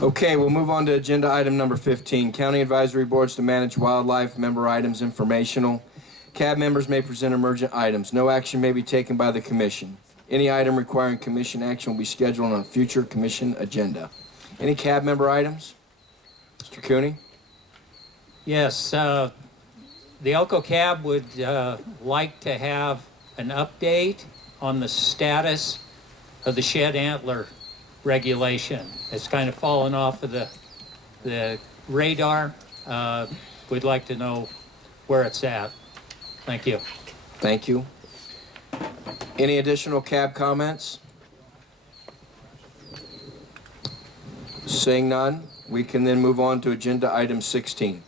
Okay, we'll move on to agenda item number 15. County advisory boards to manage wildlife. Member items informational. CAB members may present emergent items. No action may be taken by the commission. Any item requiring commission action will be scheduled on a future commission agenda. Any CAB member items? Mr. Cooney? Yes, the Elko Cab would like to have an update on the status of the shed antler regulation. It's kind of fallen off of the radar. We'd like to know where it's at. Thank you. Thank you. Any additional CAB comments? Seeing none, we can then move on to agenda item 16.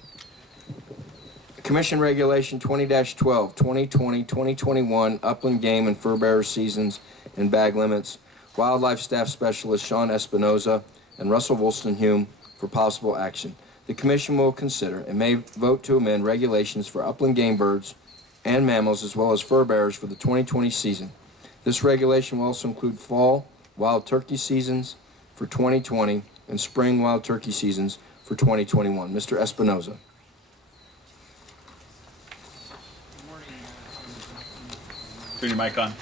Commission Regulation 20-12, 2020-2021, Upland Game and Fur Bearer Seasons and Bag Limits, Wildlife Staff Specialist Sean Espinoza and Russell Wollstonhume for possible action. The Commission will consider and may vote to amend regulations for upland game birds and mammals as well as fur bearers for the 2020 season. This regulation will also include fall wild turkey seasons for 2020 and spring wild turkey seasons for 2021. Mr. Espinoza. Turn your mic on.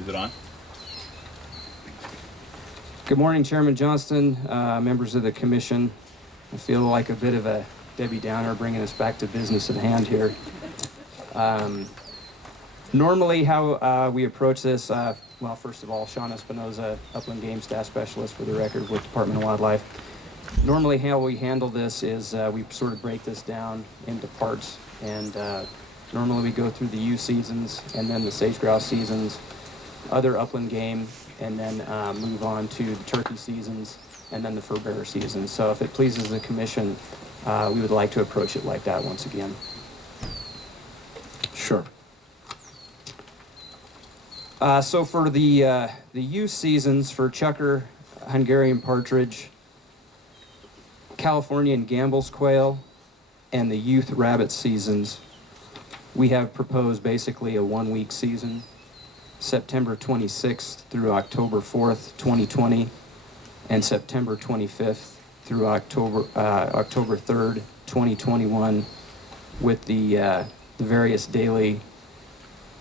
Is it on? Good morning, Chairman Johnston, members of the commission. I feel like a bit of a Debbie Downer bringing us back to business at hand here. Normally how we approach this, well, first of all, Sean Espinoza, Upland Game Staff Specialist for the record with Department of Wildlife. Normally how we handle this is we sort of break this down into parts, and normally we go through the youth seasons and then the Sage-Grouse Seasons, other upland game, and then move on to the turkey seasons and then the fur bearer seasons. So if it pleases the commission, we would like to approach it like that once again. Sure. So for the youth seasons for Chucker, Hungarian Partridge, Californian Gambel's Quail, and the youth rabbit seasons, we have proposed basically a one-week season, September 26th through October 4th, 2020, and September 25th through October 3rd, 2021, with the various daily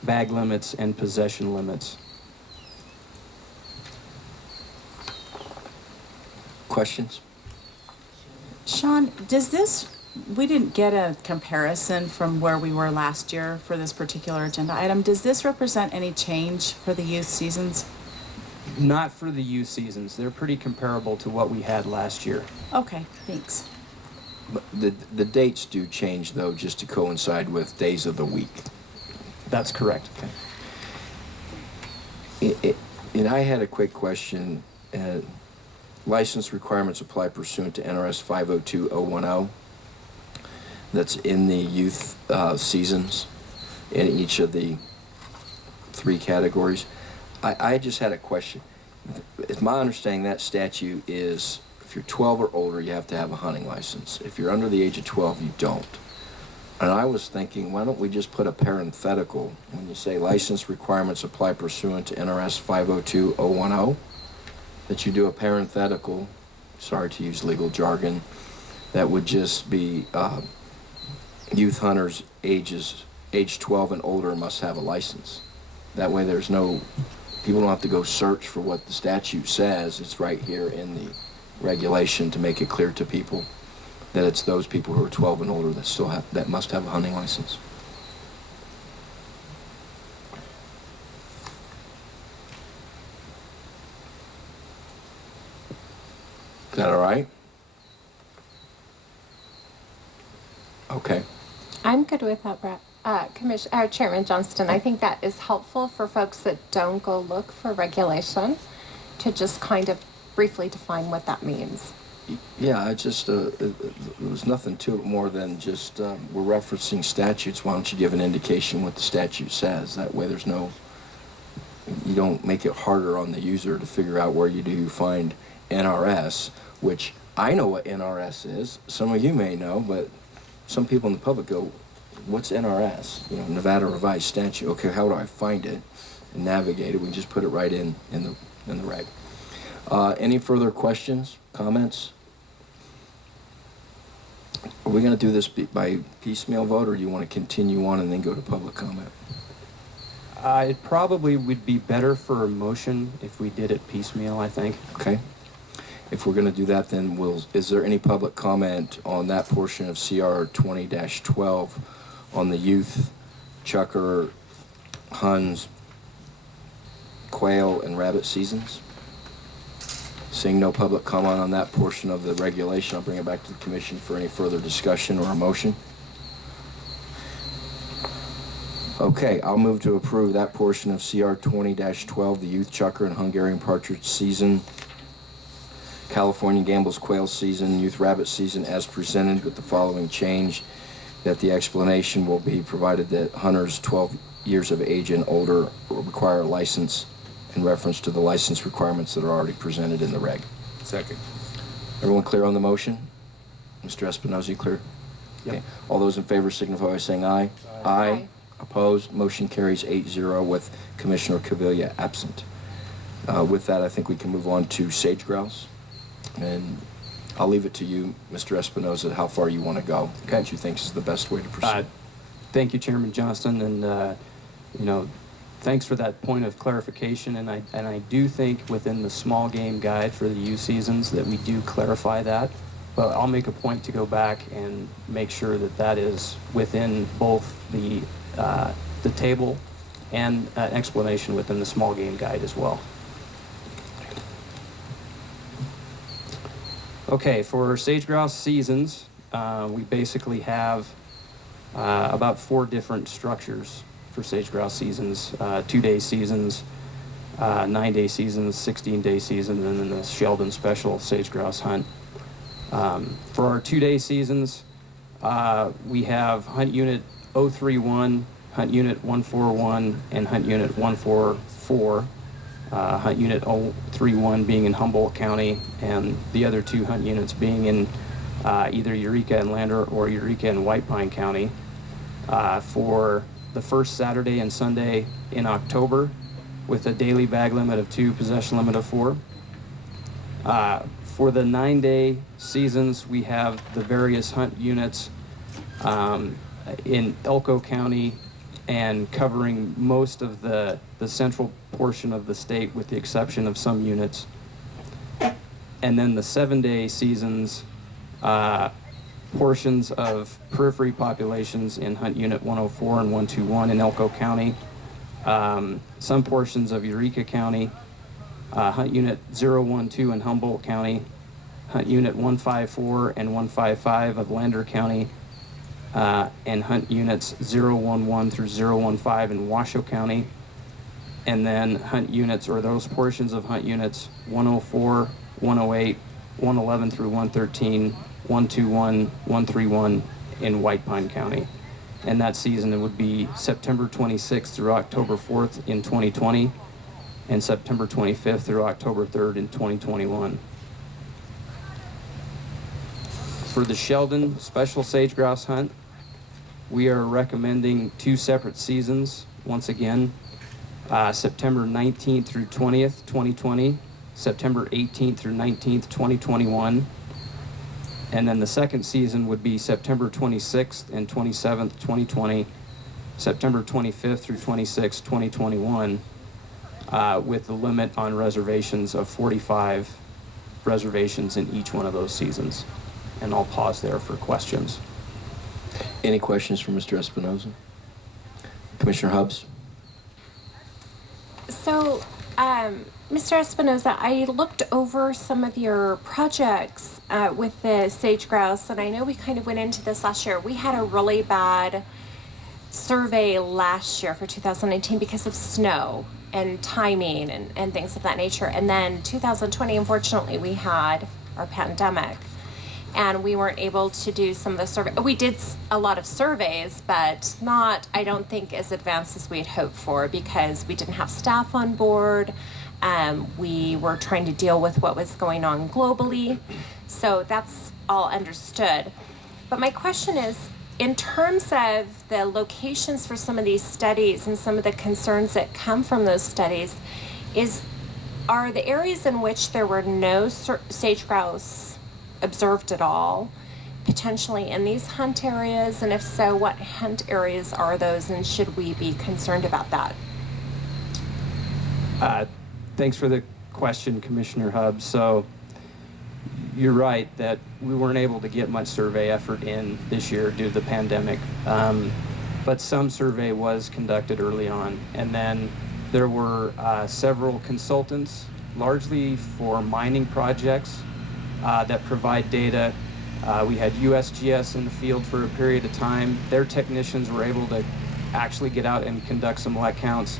bag limits and possession limits. Questions? Sean, we didn't get a comparison from where we were last year for this particular agenda item. Does this represent any change for the youth seasons? Not for the youth seasons. They're pretty comparable to what we had last year. Okay, thanks. But the dates do change, though, just to coincide with days of the week. That's correct. Okay. And I had a quick question. License requirements apply pursuant to NRS 502010. That's in the youth seasons in each of the three categories. I just had a question. It's my understanding that statute is if you're 12 or older, you have to have a hunting license. If you're under the age of 12, you don't. And I was thinking, why don't we just put a parenthetical when you say license requirements apply pursuant to NRS 502010, that you do a parenthetical, sorry to use legal jargon, that would just be youth hunters age 12 and older must have a license. That way people don't have to go search for what the statute says. It's right here in the regulation to make it clear to people that it's those people who are 12 and older that must have a hunting license. Is that all right? Okay. I'm good with that, Chairman Johnston. I think that is helpful for folks that don't go look for regulation to just kind of briefly define what that means. Yeah, it was nothing to it more than just we're referencing statutes. Why don't you give an indication what the statute says? That way you don't make it harder on the user to figure out where you find NRS, which I know what NRS is. Some of you may know, but some people in the public go, what's NRS? Nevada Revised Statute. Okay, how do I find it and navigate it? We just put it right in the reg. Any further questions, comments? Are we going to do this by piecemeal vote, or do you want to continue on and then go to public comment? It probably would be better for a motion if we did it piecemeal, I think. Okay. If we're going to do that, then is there any public comment on that portion of CR 20-12 on the youth, chucker, Huns, quail, and rabbit seasons? Seeing no public comment on that portion of the regulation, I'll bring it back to the commission for any further discussion or a motion. Okay, I'll move to approve that portion of CR 20-12, the youth chucker and Hungarian partridge season, California Gamble's quail season, youth rabbit season as presented, with the following change: that the explanation will be provided that hunters 12 years of age and older will require a license in reference to the license requirements that are already presented in the reg. Second. Everyone clear on the motion? Mr. Espinoza, clear? Yep. Okay. All those in favor signify by saying aye. Aye. Opposed? Motion carries 8-0 with Commissioner Cavilla absent. With that, I think we can move on to Sage-Grouse. And I'll leave it to you, Mr. Espinoza, how far you want to go. Okay. What you think is the best way to proceed. Thank you, Chairman Johnston, and thanks for that point of clarification. And I do think within the small game guide for the youth seasons that we do clarify that. But I'll make a point to go back and make sure that that is within both the table and explanation within the small game guide as well. Okay, for Sage-Grouse Seasons, we basically have about 4 different structures for Sage-Grouse Seasons: 2-day seasons, 9-day seasons, 16-day seasons, and then the Sheldon special Sage-Grouse hunt. For our 2-day seasons, we have Hunt Unit 031, Hunt Unit 141, and Hunt Unit 144. Hunt Unit 031 being in Humboldt County, and the other 2 hunt units being in either Eureka and Lander or Eureka and White Pine County. For the first Saturday and Sunday in October, with a daily bag limit of 2, possession limit of 4. For the 9-day seasons, we have the various hunt units in Elko County and covering most of the central portion of the state with the exception of some units. And then the 7-day seasons, portions of periphery populations in Hunt Unit 104 and 121 in Elko County, some portions of Eureka County, Hunt Unit 012 in Humboldt County, Hunt Unit 154 and 155 of Lander County, and Hunt Units 011 through 015 in Washoe County, and then Hunt Units, or those portions of Hunt Units 104, 108, 111 through 113, 121, 131 in White Pine County. And that season, it would be September 26th through October 4th in 2020, and September 25th through October 3rd in 2021. For the Sheldon Special Sage-Grouse Hunt, we are recommending 2 separate seasons, once again, September 19th through 20th, 2020, September 18th through 19th, 2021, and then the second season would be September 26th and 27th, 2020, September 25th through 26th, 2021, with the limit on reservations of 45 reservations in each one of those seasons. And I'll pause there for questions. Any questions for Mr. Espinoza? Commissioner Hubbs? So, Mr. Espinoza, I looked over some of your projects with the sage-grouse, and I know we kind of went into this last year. We had a really bad survey last year for 2019 because of snow and timing and things of that nature. And then 2020, unfortunately, we had our pandemic, and we weren't able to do some of the survey. We did a lot of surveys, but not, I don't think, as advanced as we had hoped for because we didn't have staff on board. We were trying to deal with what was going on globally. So that's all understood. But my question is, in terms of the locations for some of these studies and some of the concerns that come from those studies, is are the areas in which there were no sage grouse observed at all potentially in these hunt areas? And if so, what hunt areas are those, and should we be concerned about that? Thanks for the question, Commissioner Hubbs. So you're right that we weren't able to get much survey effort in this year due to the pandemic, but some survey was conducted early on. And then there were several consultants, largely for mining projects, that provide data. We had USGS in the field for a period of time. Their technicians were able to actually get out and conduct some LEC counts.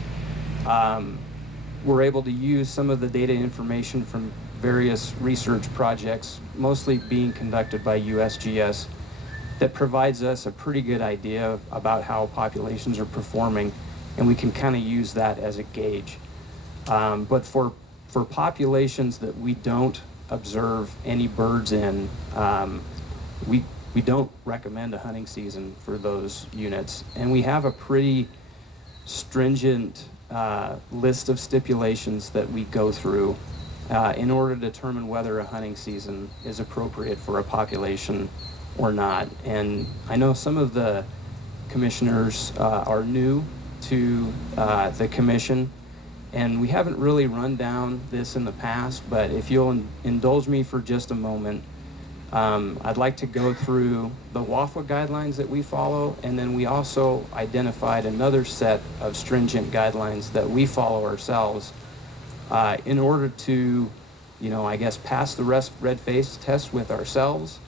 We're able to use some of the data information from various research projects, mostly being conducted by USGS, that provides us a pretty good idea about how populations are performing, and we can kind of use that as a gauge. But for populations that we don't observe any birds in, we don't recommend a hunting season for those units. And we have a pretty stringent list of stipulations that we go through in order to determine whether a hunting season is appropriate for a population or not. And I know some of the commissioners are new to the commission, and we haven't really run down this in the past, but if you'll indulge me for just a moment, I'd like to go through the WAFWA guidelines that we follow, and then we also identified another set of stringent guidelines that we follow ourselves in order to, I guess, pass the red face test with ourselves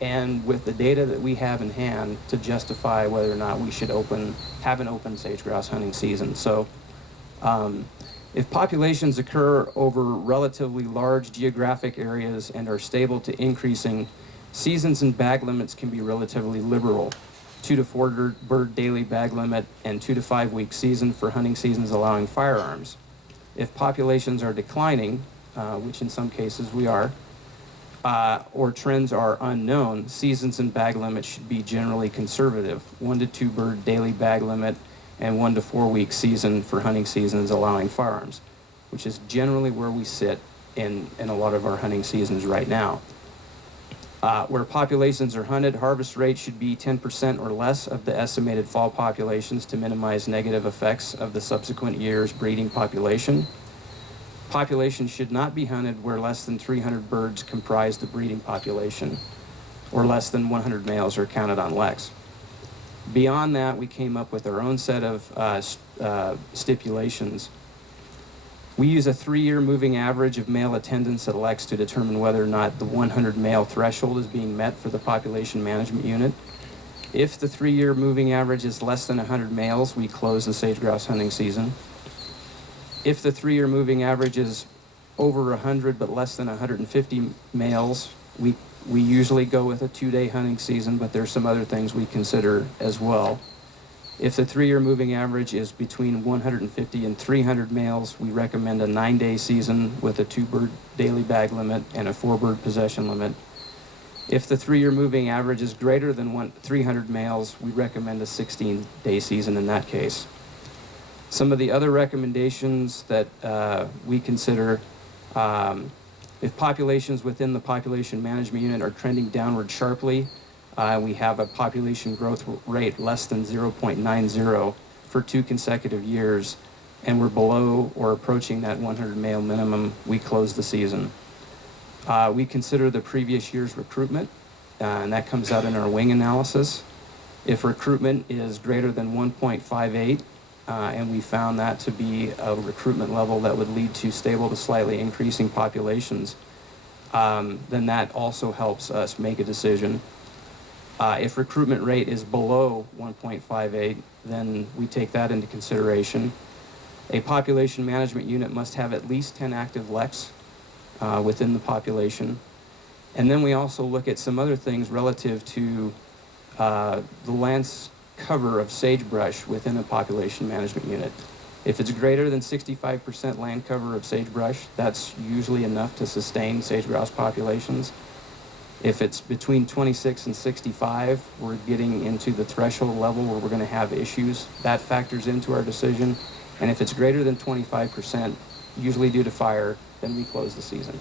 and with the data that we have in hand to justify whether or not we should have an open sage-grouse hunting season. So if populations occur over relatively large geographic areas and are stable to increasing, seasons and bag limits can be relatively liberal. 2 to 4 bird daily bag limit and 2 to 5 week season for hunting seasons allowing firearms. If populations are declining, which in some cases we are, or trends are unknown, seasons and bag limits should be generally conservative. 1 to 2 bird daily bag limit and 1 to 4 week season for hunting seasons allowing firearms, which is generally where we sit in a lot of our hunting seasons right now. Where populations are hunted, harvest rate should be 10% or less of the estimated fall populations to minimize negative effects of the subsequent year's breeding population. Population should not be hunted where less than 300 birds comprise the breeding population, or less than 100 males are counted on LECs. Beyond that, we came up with our own set of stipulations. We use a 3-year moving average of male attendance at LECs to determine whether or not the 100 male threshold is being met for the population management unit. If the 3-year moving average is less than 100 males, we close the sage-grouse hunting season. If the 3-year moving average is over 100 but less than 150 males, we usually go with a 2-day hunting season, but there's some other things we consider as well. If the 3-year moving average is between 150 and 300 males, we recommend a 9-day season with a 2-bird daily bag limit and a 4-bird possession limit. If the 3-year moving average is greater than 300 males, we recommend a 16-day season in that case. Some of the other recommendations that we consider, if populations within the population management unit are trending downward sharply, we have a population growth rate less than 0.90 for 2 consecutive years, and we're below or approaching that 100 male minimum, we close the season. We consider the previous year's recruitment, and that comes out in our wing analysis. If recruitment is greater than 1.58, and we found that to be a recruitment level that would lead to stable to slightly increasing populations, then that also helps us make a decision. If recruitment rate is below 1.58, then we take that into consideration. A population management unit must have at least 10 active LECs within the population. And then we also look at some other things relative to the land's cover of sagebrush within a population management unit. If it's greater than 65% land cover of sagebrush, that's usually enough to sustain sage-grouse populations. If it's between 26 and 65, we're getting into the threshold level where we're going to have issues. That factors into our decision. And if it's greater than 25%, usually due to fire, then we close the season.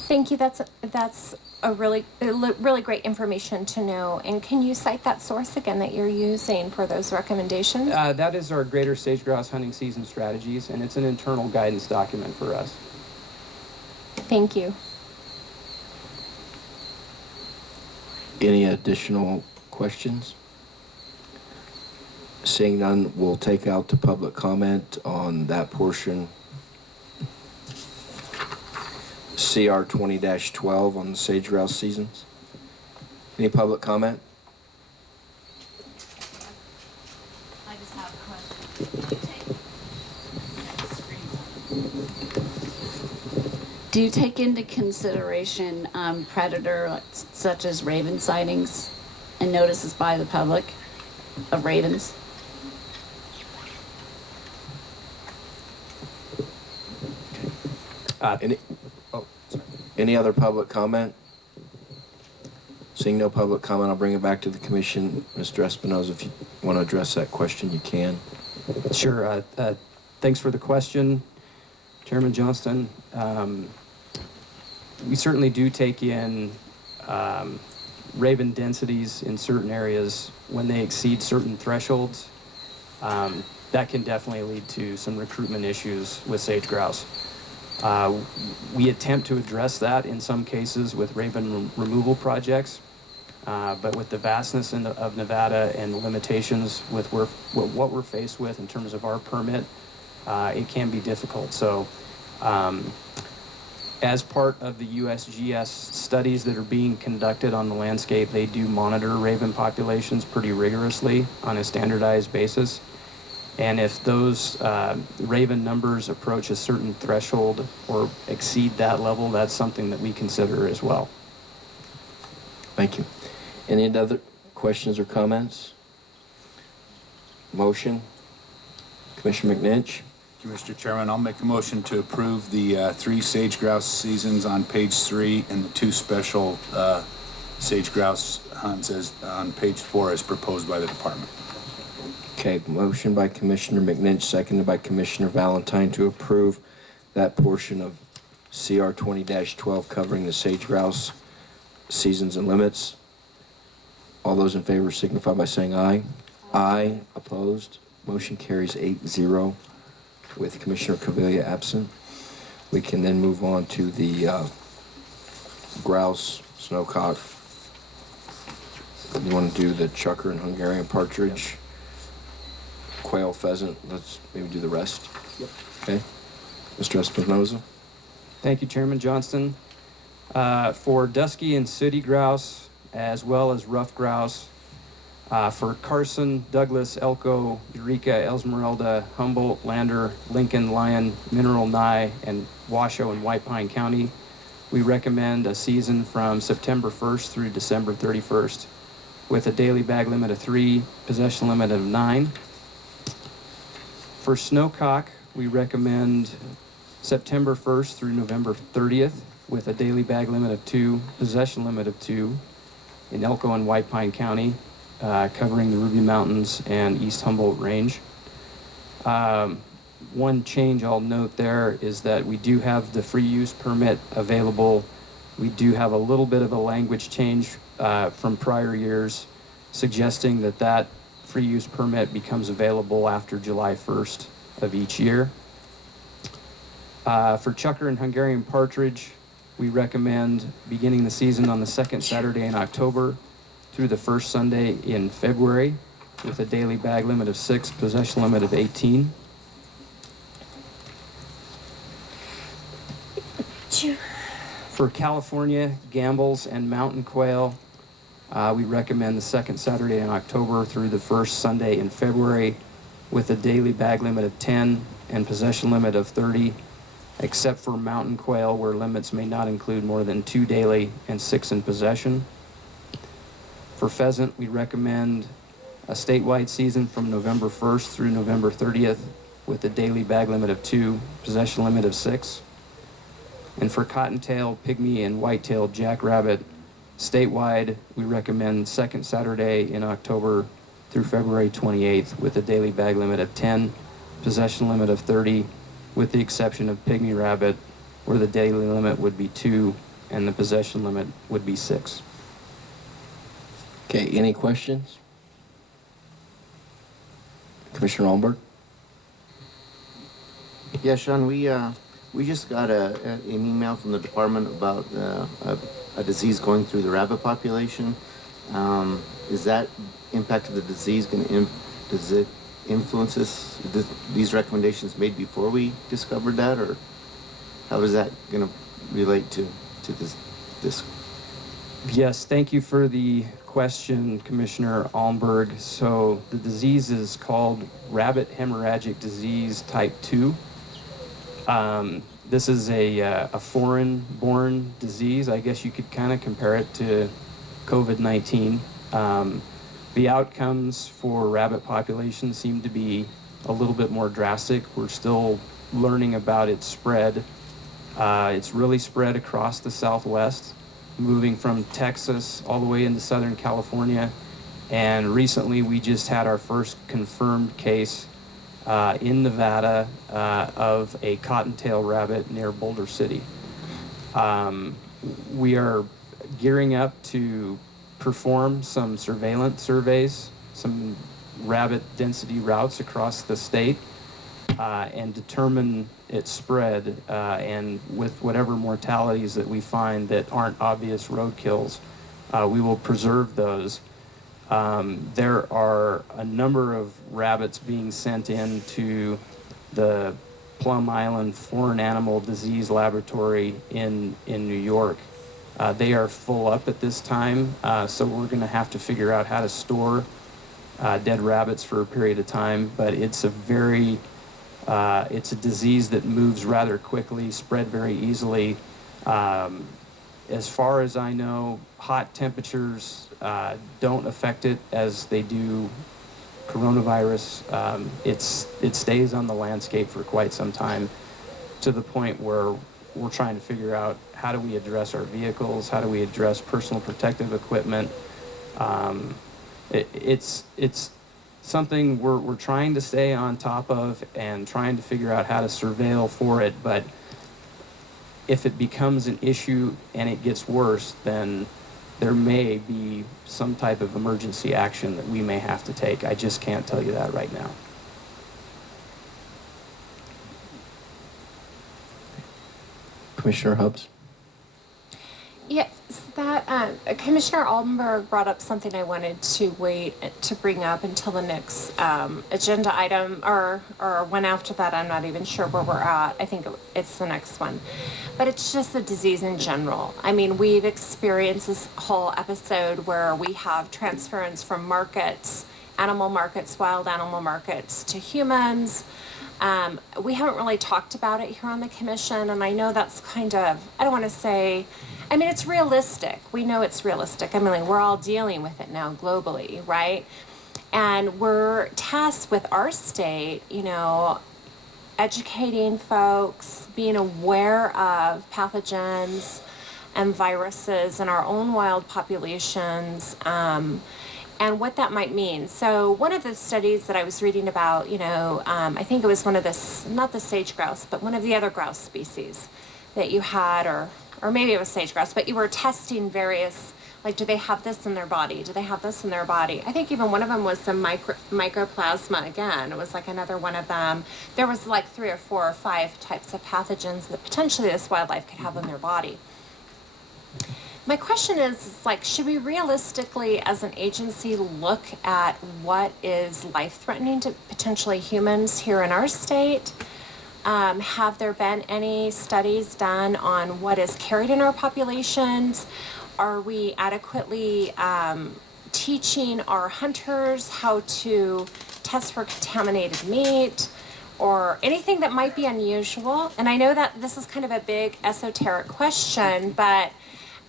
Thank you. That's a really great information to know. And can you cite that source again that you're using for those recommendations? That is our Greater Sage-Grouse Hunting Season Strategies, and it's an internal guidance document for us. Thank you. Any additional questions? Seeing none, we'll take out to public comment on that portion. CR 20-12 on the Sage-Grouse Seasons. Any public comment? I just have a question. Do you take into consideration predator such as raven sightings and notices by the public of ravens? Any other public comment? Seeing no public comment, I'll bring it back to the commission. Mr. Espinoza, if you want to address that question, you can. Sure. Thanks for the question, Chairman Johnston. We certainly do take in raven densities in certain areas when they exceed certain thresholds. That can definitely lead to some recruitment issues with sage grouse. We attempt to address that in some cases with raven removal projects, but with the vastness of Nevada and the limitations with what we're faced with in terms of our permit, it can be difficult. So as part of the USGS studies that are being conducted on the landscape, they do monitor raven populations pretty rigorously on a standardized basis. And if those raven numbers approach a certain threshold or exceed that level, that's something that we consider as well. Thank you. Any other questions or comments? Motion? Commissioner McNinch? Thank you, Mr. Chairman. I'll make a motion to approve the 3 sage-grouse seasons on page 3 and the 2 special sage-grouse hunts on page 4 as proposed by the department. Okay, motion by Commissioner McNinch, seconded by Commissioner Valentine to approve that portion of CR 20-12 covering the sage-grouse seasons and limits. All those in favor signify by saying aye. Aye. Opposed? Motion carries 8-0 with Commissioner Cavilla absent. We can then move on to the grouse, snowcock. You want to do the chucker and Hungarian partridge? Quail, pheasant, let's maybe do the rest. Yep. Okay. Mr. Espinoza? Thank you, Chairman Johnston. For dusky and sooty grouse, as well as rough grouse, for Carson, Douglas, Elko, Eureka, Esmeralda, Humboldt, Lander, Lincoln, Lyon, Mineral, Nye, and Washoe and White Pine County, we recommend a season from September 1st through December 31st with a daily bag limit of 3, possession limit of 9. For snowcock, we recommend September 1st through November 30th with a daily bag limit of 2, possession limit of 2 in Elko and White Pine County, covering the Ruby Mountains and East Humboldt Range. One change I'll note there is that we do have the free use permit available. We do have a little bit of a language change from prior years, suggesting that free use permit becomes available after July 1st of each year. For chucker and Hungarian partridge, we recommend beginning the season on the 2nd Saturday in October through the 1st Sunday in February with a daily bag limit of 6, possession limit of 18. For California gambles and mountain quail, we recommend the 2nd Saturday in October through the 1st Sunday in February with a daily bag limit of 10 and possession limit of 30, except for mountain quail where limits may not include more than 2 daily and 6 in possession. For pheasant, we recommend a statewide season from November 1st through November 30th with a daily bag limit of 2, possession limit of 6. And for cottontail, pygmy, and white-tailed jackrabbit, statewide, we recommend 2nd Saturday in October through February 28th with a daily bag limit of 10 possession limit of 30, with the exception of pygmy rabbit, where the daily limit would be 2 and the possession limit would be 6. Okay, any questions? Commissioner Almberg? Yeah, Sean, we just got an email from the department about a disease going through the rabbit population. Is that impact of the disease does it influence these recommendations made before we discovered that, or how is that going to relate to this? Yes, thank you for the question, Commissioner Almberg. So the disease is called rabbit hemorrhagic disease type 2. This is a foreign-born disease. I guess you could kind of compare it to COVID-19. The outcomes for rabbit populations seem to be a little bit more drastic. We're still learning about its spread. It's really spread across the Southwest, moving from Texas all the way into Southern California. And recently we just had our first confirmed case in Nevada of a cottontail rabbit near Boulder City. We are gearing up to perform some surveillance surveys, some rabbit density routes across the state, and determine its spread, and with whatever mortalities that we find that aren't obvious roadkills, we will preserve those. There are a number of rabbits being sent in to the Plum Island Foreign Animal Disease Laboratory in New York. They are full up at this time, so we're going to have to figure out how to store dead rabbits for a period of time, but it's a disease that moves rather quickly, spread very easily. As far as I know, hot temperatures don't affect it as they do coronavirus. It stays on the landscape for quite some time, to the point where we're trying to figure out how do we address our vehicles, how do we address personal protective equipment. It's something we're trying to stay on top of and trying to figure out how to surveil for it, but if it becomes an issue and it gets worse, then there may be some type of emergency action that we may have to take. I just can't tell you that right now. Commissioner Hubbs? Yes, that Commissioner Altenberg brought up something I wanted to wait to bring up until the next agenda item, or one after that. I'm not even sure where we're at. I think it's the next one. But it's just the disease in general. I mean, we've experienced this whole episode where we have transference from markets, animal markets, wild animal markets, to humans. We haven't really talked about it here on the commission, and I know that's kind of, I don't want to say, I mean, it's realistic. We know it's realistic. I mean, like, we're all dealing with it now globally, right? And we're tasked with our state, you know, educating folks, being aware of pathogens and viruses in our own wild populations, and what that might mean. So one of the studies that I was reading about, you know, I think it was one of the, not the sage-grouse, but one of the other grouse species that you had, or maybe it was sage-grouse, but you were testing various, like, do they have this in their body? Do they have this in their body? I think even one of them was the mycoplasma again. It was like another one of them. There was like 3 or 4 or 5 types of pathogens that potentially this wildlife could have in their body. My question is, like, should we realistically, as an agency, look at what is life-threatening to potentially humans here in our state? Have there been any studies done on what is carried in our populations? Are we adequately teaching our hunters how to test for contaminated meat or anything that might be unusual? And I know that this is kind of a big esoteric question, but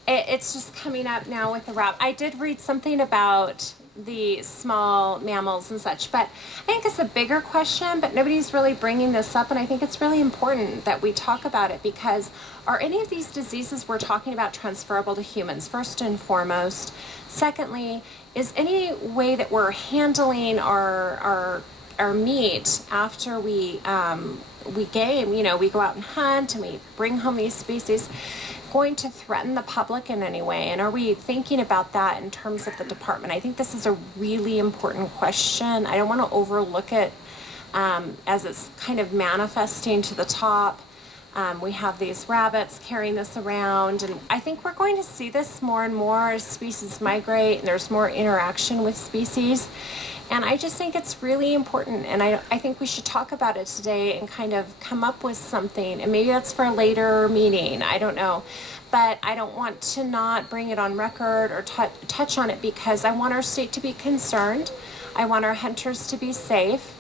it's just coming up now with the rabbit. I did read something about the small mammals and such, but I think it's a bigger question, but nobody's really bringing this up, and I think it's really important that we talk about it, because are any of these diseases we're talking about transferable to humans, first and foremost? Secondly, is any way that we're handling our our meat after we game, you know, we go out and hunt and we bring home these species, going to threaten the public in any way? And are we thinking about that in terms of the department? I think this is a really important question. I don't want to overlook it as it's kind of manifesting to the top. We have these rabbits carrying this around, and I think we're going to see this more and more as species migrate and there's more interaction with species. And I just think it's really important, and I think we should talk about it today and kind of come up with something, and maybe that's for a later meeting, I don't know. But I don't want to not bring it on record or touch on it, because I want our state to be concerned. I want our hunters to be safe.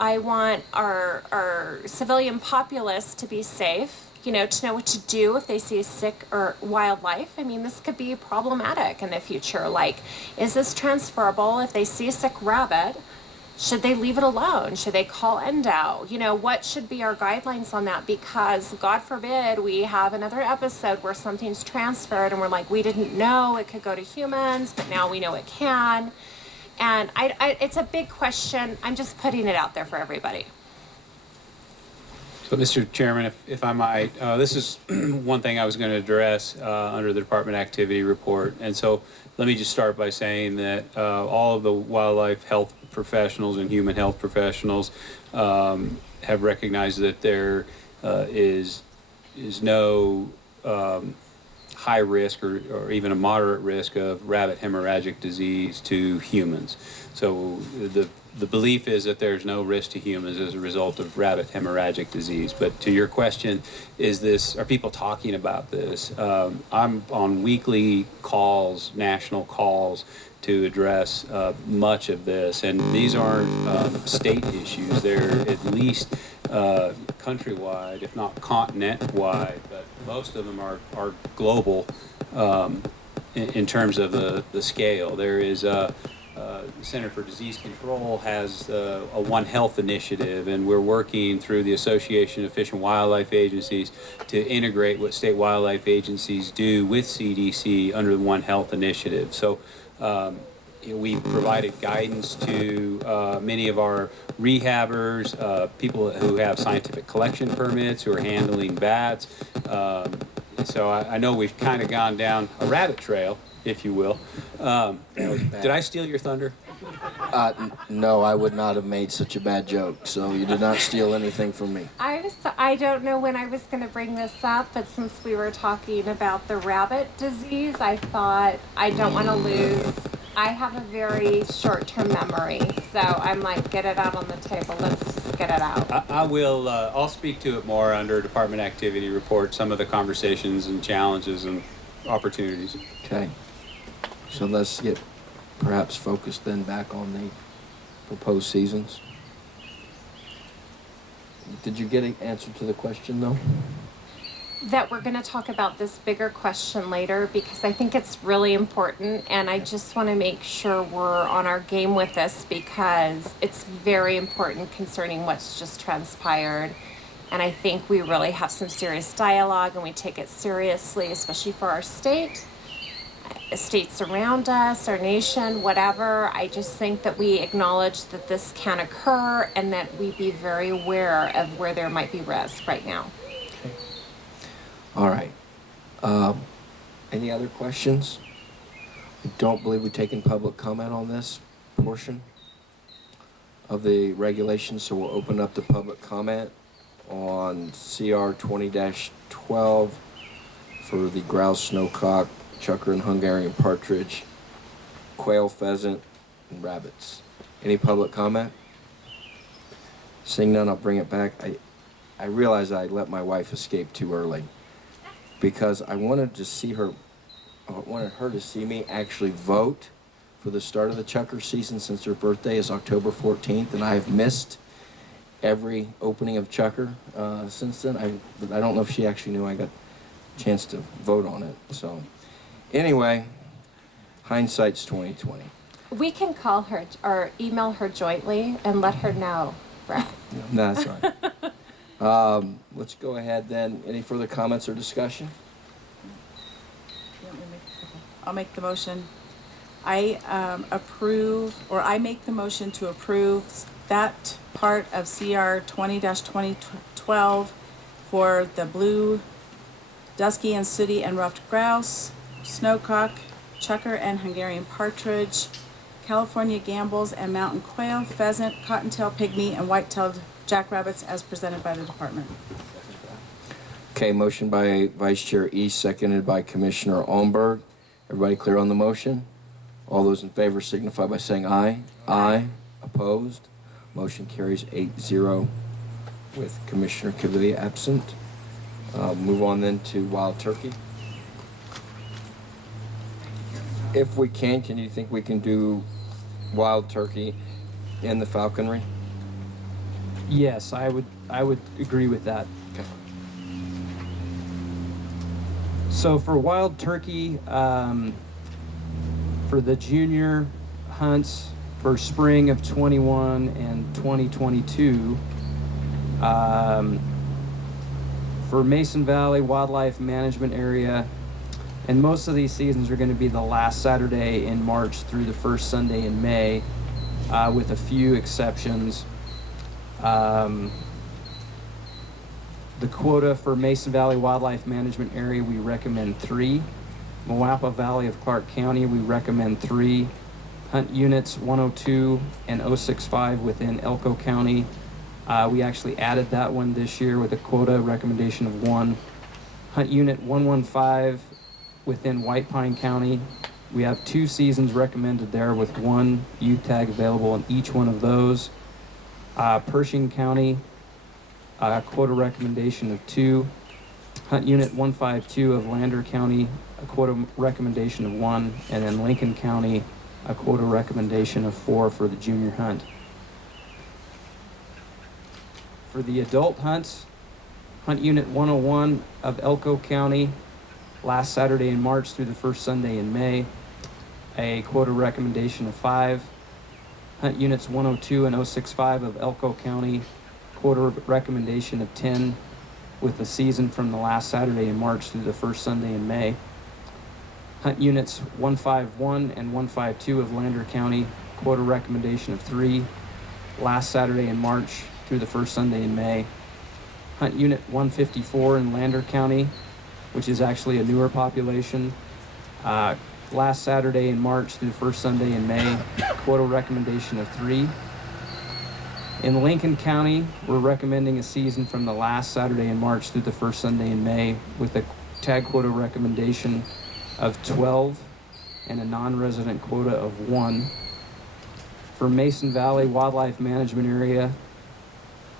I want our civilian populace to be safe, you know, to know what to do if they see sick or wildlife. I mean, this could be problematic in the future. Like, is this transferable? If they see a sick rabbit, should they leave it alone? Should they call NDOW? You know, what should be our guidelines on that? Because God forbid we have another episode where something's transferred and we're like, we didn't know it could go to humans, but now we know it can. And it's a big question. I'm just putting it out there for everybody. So, Mr. Chairman, if I might, this is one thing I was going to address under the Department Activity Report. And so let me just start by saying that all of the wildlife health professionals and human health professionals have recognized that there is no high risk or even a moderate risk of rabbit hemorrhagic disease to humans. So the belief is that there's no risk to humans as a result of rabbit hemorrhagic disease. But to your question, are people talking about this? I'm on weekly calls, national calls, to address much of this, and these aren't state issues. They're at least countrywide, if not continent-wide, but most of them are global in terms of the scale. There is the Center for Disease Control has a One Health initiative, and we're working through the Association of Fish and Wildlife Agencies to integrate what state wildlife agencies do with CDC under the One Health initiative. So we've provided guidance to many of our rehabbers, people who have scientific collection permits, who are handling bats. So I know we've kind of gone down a rabbit trail, if you will. Did I steal your thunder? No, I would not have made such a bad joke, so you did not steal anything from me. I don't know when I was going to bring this up, but since we were talking about the rabbit disease, I thought I don't want to lose. I have a very short-term memory, so I'm like, get it out on the table. Let's just get it out. I will. I'll speak to it more under Department Activity Report. Some of the conversations and challenges and opportunities. Okay. So let's get perhaps focused then back on the proposed seasons. Did you get an answer to the question, though? That we're going to talk about this bigger question later, because I think it's really important, and I just want to make sure we're on our game with this, because it's very important concerning what's just transpired. And I think we really have some serious dialogue, and we take it seriously, especially for our state, states around us, our nation, whatever. I just think that we acknowledge that this can occur, and that we be very aware of where there might be risk right now. Okay. All right. Any other questions? I don't believe we've taken public comment on this portion of the regulations, so we'll open up the public comment on CR 20-12 for the grouse, snowcock, chukar, and Hungarian partridge, quail, pheasant, and rabbits. Any public comment? Seeing none, I'll bring it back. I realize I let my wife escape too early because I wanted to see her, I wanted her to see me actually vote for the start of the chukar season, since her birthday is October 14th, and I have missed every opening of chukar since then. I don't know if she actually knew I got a chance to vote on it. So anyway, hindsight's 20/20. We can call her or email her jointly and let her know, Brad. No, that's all right. Let's go ahead then. Any further comments or discussion? I'll make the motion. I make the motion to approve that part of CR 20-2012 for the blue, dusky and sooty and ruffed grouse, snowcock, chucker and Hungarian partridge, California gambles and mountain quail, pheasant, cottontail pygmy, and white-tailed jackrabbits as presented by the department. Okay, motion by Vice Chair East, seconded by Commissioner Olmberg. Everybody clear on the motion? All those in favor signify by saying aye. Aye. Opposed? Motion carries 8-0 with Commissioner Cavilla absent. Move on then to wild turkey. If we can you think we can do wild turkey and the falconry? Yes, I would agree with that. Okay. So for wild turkey, for the junior hunts for spring of 21 and 2022, for Mason Valley Wildlife Management Area, and most of these seasons are going to be the last Saturday in March through the first Sunday in May, with a few exceptions. The quota for Mason Valley Wildlife Management Area, we recommend 3. Moapa Valley of Clark County, we recommend 3. Hunt units 102 and 065 within Elko County. We actually added that one this year with a quota recommendation of 1. Hunt unit 115 within White Pine County. We have 2 seasons recommended there with 1 youth tag available in each one of those. Pershing County, quota recommendation of 2. Hunt unit 152 of Lander County, a quota recommendation of 1. And then Lincoln County, a quota recommendation of 4 for the junior hunt. For the adult hunts, Hunt Unit 101 of Elko County, last Saturday in March through the first Sunday in May, a quota recommendation of 5. Hunt Units 102 and 065 of Elko County, quota recommendation of 10, with the season from the last Saturday in March through the first Sunday in May. Hunt Units 151 and 152 of Lander County, quota recommendation of 3, last Saturday in March through the first Sunday in May. Hunt Unit 154 in Lander County, which is actually a newer population, last Saturday in March through the first Sunday in May, quota recommendation of 3. In Lincoln County, we're recommending a season from the last Saturday in March through the first Sunday in May with a tag quota recommendation of 12 and a non-resident quota of 1. For Mason Valley Wildlife Management Area,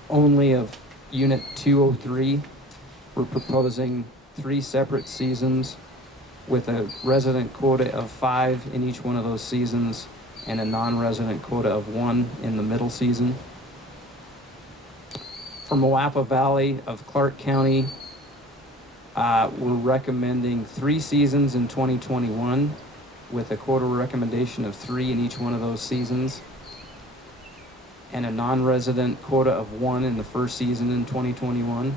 only of Unit 203, we're proposing 3 separate seasons with a resident quota of 5 in each one of those seasons and a non-resident quota of 1 in the middle season. For Moapa Valley of Clark County, we're recommending 3 seasons in 2021 with a quota recommendation of 3 in each one of those seasons and a non-resident quota of 1 in the first season in 2021,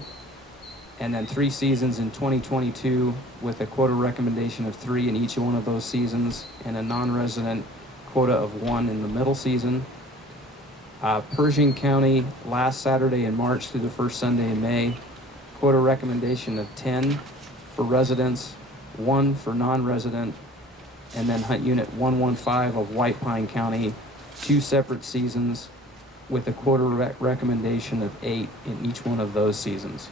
and then 3 seasons in 2022 with a quota recommendation of 3 in each one of those seasons and a non-resident quota of 1 in the middle season. Pershing County, last Saturday in March through the first Sunday in May, quota recommendation of 10 for residents, 1 for non-resident, and then Hunt Unit 115 of White Pine County, 2 separate seasons with a quota recommendation of 8 in each one of those seasons.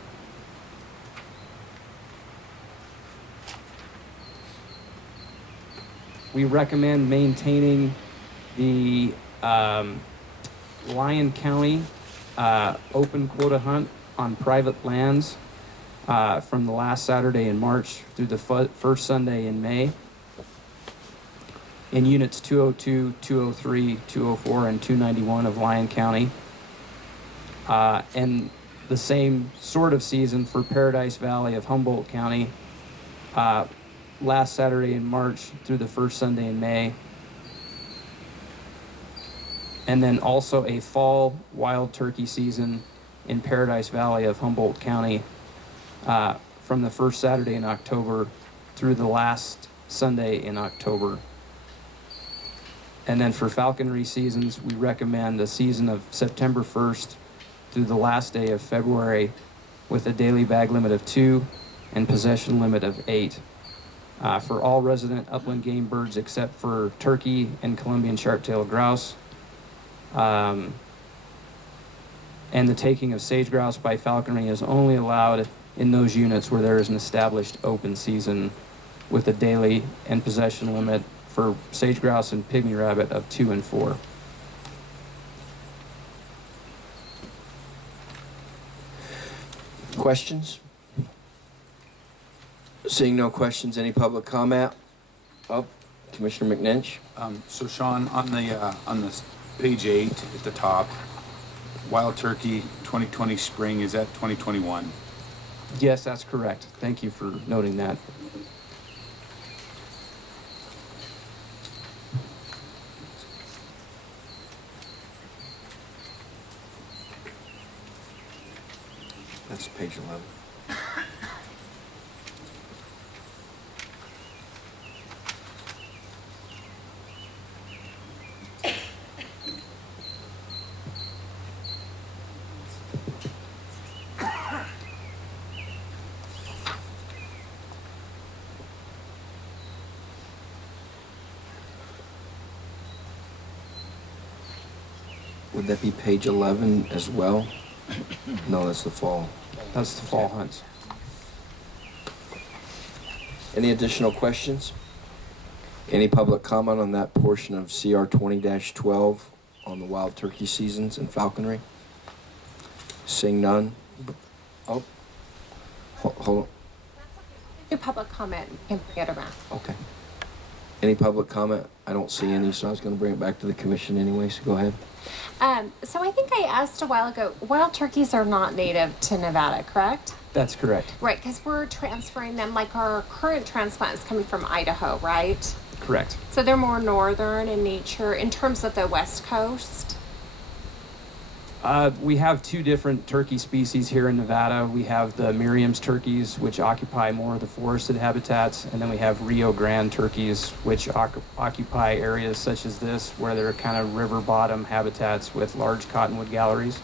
We recommend maintaining the Lyon County open quota hunt on private lands from the last Saturday in March through the first Sunday in May. In units 202, 203, 204, and 291 of Lyon County. And the same sort of season for Paradise Valley of Humboldt County, last Saturday in March through the first Sunday in May. And then also a fall wild turkey season in Paradise Valley of Humboldt County from the first Saturday in October through the last Sunday in October. And then for falconry seasons, we recommend a season of September 1st through the last day of February with a daily bag limit of 2 and possession limit of 8. For all resident upland game birds except for turkey and Columbian sharp-tailed grouse. And the taking of sage-grouse by falconry is only allowed in those units where there is an established open season with a daily and possession limit for sage-grouse and pygmy rabbit of 2 and 4. Questions? Seeing no questions, any public comment? Oh, Commissioner McNinch? So Sean, on the page 8 at the top, wild turkey 2020 spring, is that 2021? Yes, that's correct. Thank you for noting that. That's page 11. Would that be page 11 as well? No, that's the fall. That's the fall hunts. Any additional questions? Any public comment on that portion of CR 20-12 on the wild turkey seasons and falconry? Seeing none? Oh, hold on. Do public comment and bring it around. Okay. Any public comment? I don't see any, so I was going to bring it back to the commission anyway, so go ahead. So I think I asked a while ago, wild turkeys are not native to Nevada, correct? That's correct. Right, because we're transferring them, like our current transplant is coming from Idaho, right? Correct. So they're more northern in nature in terms of the West Coast. We have 2 different turkey species here in Nevada. We have the Merriam's turkeys, which occupy more of the forested habitats, and then we have Rio Grande turkeys, which occupy areas such as this, where they're kind of river bottom habitats with large cottonwood galleries.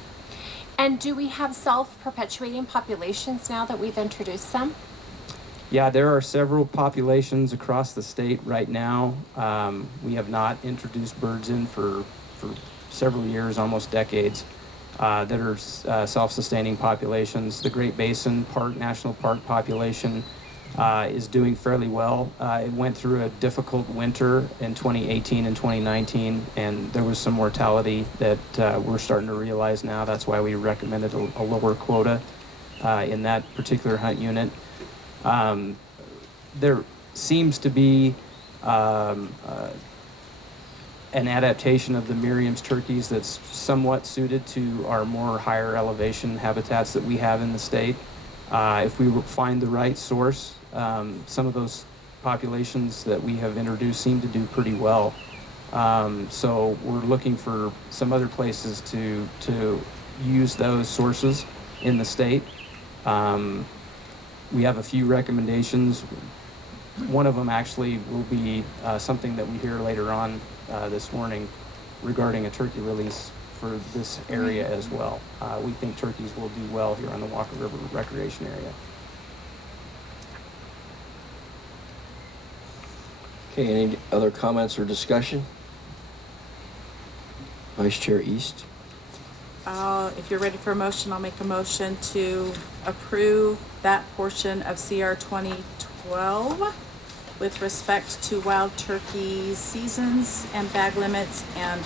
And do we have self-perpetuating populations now that we've introduced them? Yeah, there are several populations across the state right now. We have not introduced birds in for several years, almost decades. That are self-sustaining populations. The Great Basin National Park population is doing fairly well. It went through a difficult winter in 2018 and 2019, and there was some mortality that we're starting to realize now. That's why we recommended a lower quota in that particular hunt unit. There seems to be an adaptation of the Merriam's turkeys that's somewhat suited to our more higher elevation habitats that we have in the state. If we find the right source, some of those populations that we have introduced seem to do pretty well. So we're looking for some other places to use those sources in the state. We have a few recommendations. One of them actually will be something that we hear later on this morning regarding a turkey release for this area as well. We think turkeys will do well here on the Walker River Recreation Area. Okay, any other comments or discussion? Vice Chair East? If you're ready for a motion, I'll make a motion to approve that portion of CR 2012 with respect to wild turkey seasons and bag limits and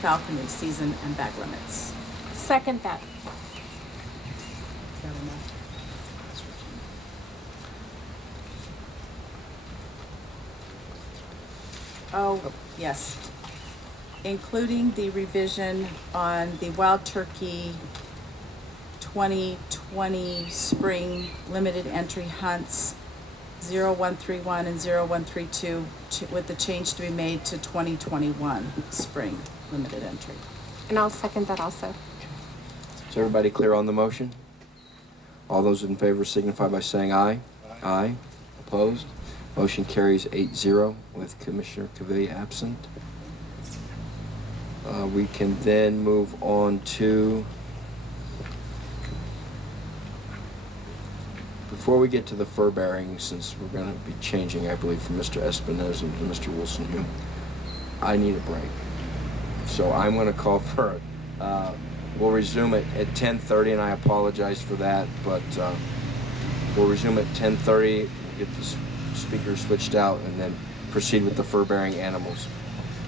falconry season and bag limits. Second that. Oh, yes. Including the revision on the wild turkey 2020 spring limited entry hunts 0131 and 0132 with the change to be made to 2021 spring limited entry. And I'll second that also. Is everybody clear on the motion? All those in favor signify by saying aye. Aye. Opposed? Motion carries 8-0 with Commissioner Cavilla absent. We can then move on to, before we get to the fur bearing, since we're going to be changing, I believe, from Mr. Espinoza to Mr. Wilson here, I need a break. So I'm going to call for, we'll resume it at 10:30, and I apologize for that, but we'll resume at 10:30, get the speakers switched out, and then proceed with the fur bearing animals.